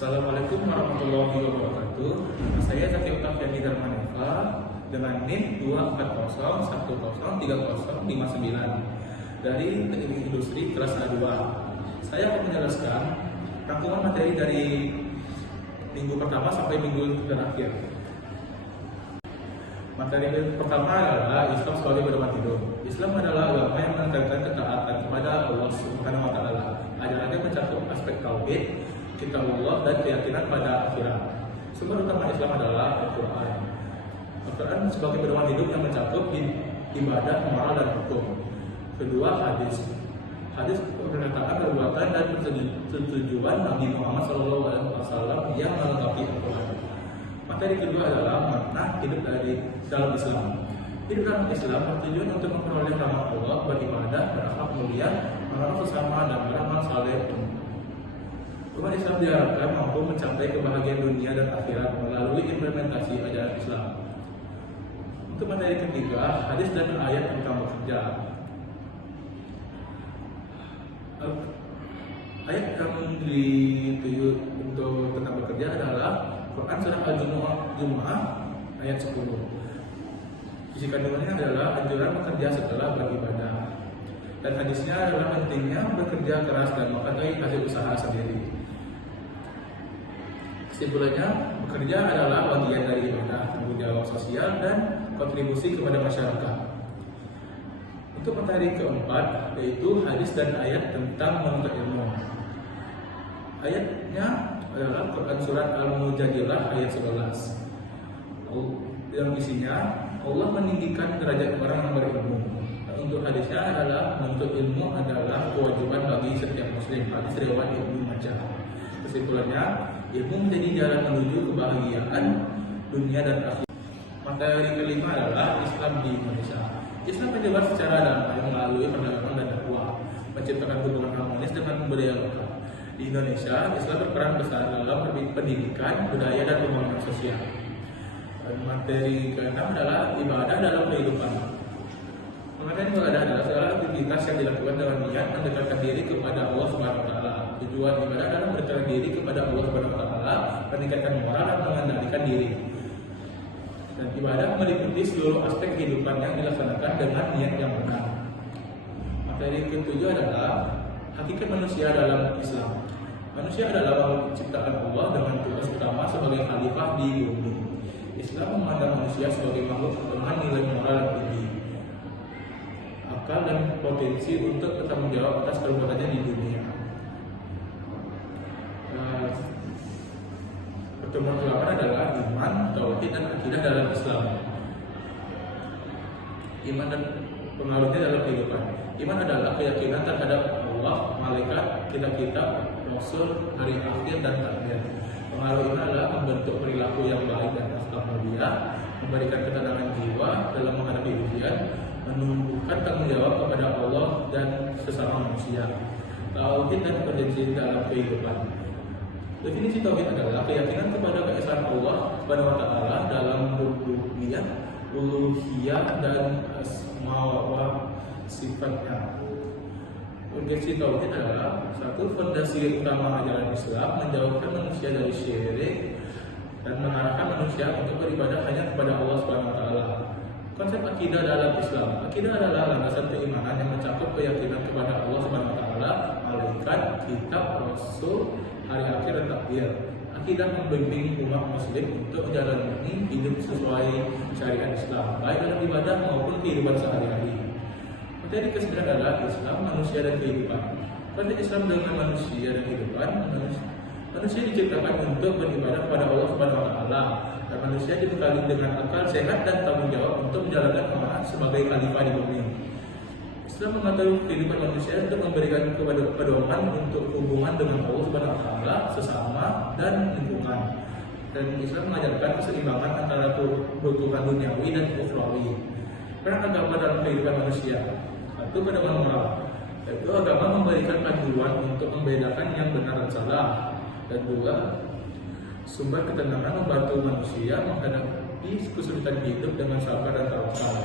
Assalamualaikum warahmatullahi wabarakatuh. Saya Zaki Octaviani Darmaneva dengan NIM 240103059 dari Teknik Industri kelas A2. Saya akan menjelaskan rangkuman materi dari minggu pertama sampai minggu terakhir. Materi pertama adalah Islam sebagai pedoman hidup. Islam adalah agama yang menekankan ketaatan kepada Allah Subhanahu wa Ta'ala. Ajarannya mencakup aspek tauhid, kitabullah, dan keyakinan pada akhirat. Sumber utama Islam adalah Al-Quran. Al-Quran sebagai pedoman hidup yang mencakup ibadah, moral, dan hukum. Kedua, hadis. Hadis pernyataan perbuatan dan persetujuan Nabi Muhammad SAW yang melengkapi Al-Quran. Materi kedua adalah makna hidup dalam Islam. Hidup dalam Islam bertujuan untuk memperoleh rahmat Allah, beribadah, berakhlak mulia, menolong sesama, dan beramal saleh. Umat Islam diharapkan mampu mencapai kebahagiaan dunia dan akhirat melalui implementasi ajaran Islam. Untuk materi ketiga, hadis dan ayat tentang bekerja. Ayat yang dituju untuk tentang bekerja adalah Quran surah Al-Jumu'ah ayat 10. Isi kandungannya adalah anjuran bekerja setelah beribadah. Dan hadisnya adalah pentingnya bekerja keras dan menghargai hasil usaha sendiri. Kesimpulannya, bekerja adalah bagian dari ibadah, tanggung jawab sosial, dan kontribusi kepada masyarakat. Untuk materi keempat, yaitu hadis dan ayat tentang menuntut ilmu. Ayatnya adalah Quran surat Al-Mujadilah ayat 11. Yang isinya, Allah meninggikan derajat orang yang berilmu. Untuk hadisnya adalah menuntut ilmu adalah kewajiban bagi setiap muslim. Hadis riwayat Ibnu Majah. Kesimpulannya, ilmu menjadi jalan menuju kebahagiaan dunia dan akhirat. Materi kelima adalah Islam di Indonesia. Islam menyebar secara damai melalui perdagangan dan dakwah, menciptakan hubungan harmonis dengan budaya lokal. Di Indonesia, Islam berperan besar dalam pendidikan, budaya, dan pembangunan sosial. Dan materi keenam adalah ibadah dalam kehidupan. Mengenai ibadah adalah segala aktivitas yang dilakukan dengan niat mendekatkan diri kepada Allah Subhanahu wa Ta'ala. Tujuan ibadah adalah mendekatkan diri kepada Allah Subhanahu wa Ta'ala, meningkatkan moral dan mengendalikan diri. Dan ibadah meliputi seluruh aspek kehidupan yang dilaksanakan dengan niat yang benar. Materi ketujuh adalah hakikat manusia dalam Islam. Manusia adalah makhluk ciptaan Allah dengan tugas utama sebagai khalifah di bumi. Islam memandang manusia sebagai makhluk dengan nilai moral yang tinggi, akal dan potensi untuk bertanggung jawab atas perbuatannya di dunia. Pertemuan ke-8 adalah iman, tauhid, dan akidah dalam Islam. Iman dan pengaruhnya dalam kehidupan. Iman adalah keyakinan terhadap Allah, malaikat, kitab-kitab, rasul, hari akhir, dan takdir. Pengaruh iman adalah membentuk perilaku yang baik dan akhlak mulia, memberikan ketenangan jiwa dalam menghadapi ujian, menumbuhkan tanggung jawab kepada Allah dan sesama manusia. Tauhid dan potensi dalam kehidupan. Definisi tauhid adalah keyakinan kepada keesaan Allah Subhanahu wa Ta'ala dalam rububiyah, uluhiyah, dan asma wa sifatnya. Urgensi tauhid adalah satu, fondasi utama ajaran Islam, menjauhkan manusia dari syirik dan mengarahkan manusia untuk beribadah hanya kepada Allah Subhanahu wa Ta'ala. Konsep akidah dalam Islam. Akidah adalah landasan keimanan yang mencakup keyakinan kepada Allah Subhanahu wa Ta'ala, malaikat, kitab, rasul, hari akhir, dan takdir. Akidah membimbing umat muslim untuk menjalani hidup sesuai syariat Islam, baik dalam ibadah maupun kehidupan sehari-hari. Materi ke-9 adalah Islam, manusia, dan kehidupan. Pada Islam dengan manusia dan kehidupan, manusia diciptakan untuk beribadah kepada Allah Subhanahu wa Ta'ala, dan manusia dibekali dengan akal sehat dan tanggung jawab untuk menjalankan amanat sebagai khalifah di bumi. Islam mengatur kehidupan manusia untuk memberikan pedoman untuk hubungan dengan Allah Subhanahu wa Ta'ala, sesama, dan lingkungan. Dan Islam mengajarkan keseimbangan antara kebutuhan duniawi dan ukhrawi. Peran agama dalam kehidupan manusia. Satu, pedoman moral. Yaitu agama memberikan panduan untuk membedakan yang benar dan salah. Dan dua, sumber ketenangan membantu manusia menghadapi kesulitan hidup dengan sabar dan tawakal.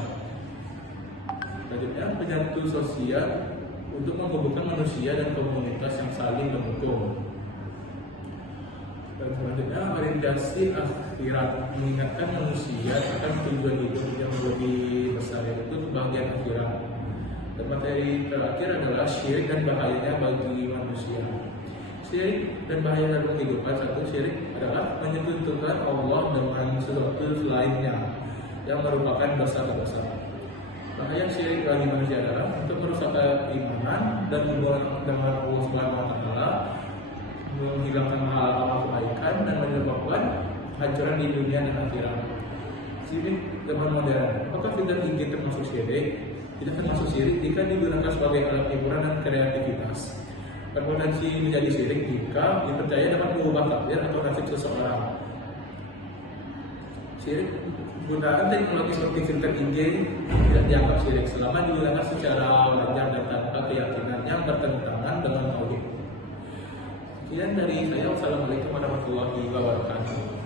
Selanjutnya, penyatu sosial untuk menghubungkan manusia dan komunitas yang saling mendukung. Dan selanjutnya orientasi akhirat, mengingatkan manusia akan tujuan hidup yang lebih besar, yaitu kebahagiaan akhirat. Dan materi terakhir adalah syirik dan bahayanya bagi manusia. Syirik dan bahaya dalam kehidupan. Satu, syirik adalah menyekutukan Allah dengan sesuatu selainnya yang merupakan dosa-dosa. Bahaya syirik bagi manusia adalah untuk merusak keimanan dan hubungan dengan Allah Subhanahu wa Ta'ala, menghilangkan amal kebaikan dan menyebabkan hancuran di dunia dan akhirat. Syirik zaman modern. Apakah fitur IG termasuk syirik? Tidak termasuk syirik jika digunakan sebagai alat hiburan dan kreativitas. Berpotensi menjadi syirik jika dipercaya dapat mengubah takdir atau nasib seseorang. Syirik penggunaan teknologi seperti filter IG tidak dianggap syirik selama digunakan secara wajar dan tanpa keyakinan yang bertentangan dengan tauhid. Sekian dari saya. Wassalamualaikum warahmatullahi wabarakatuh.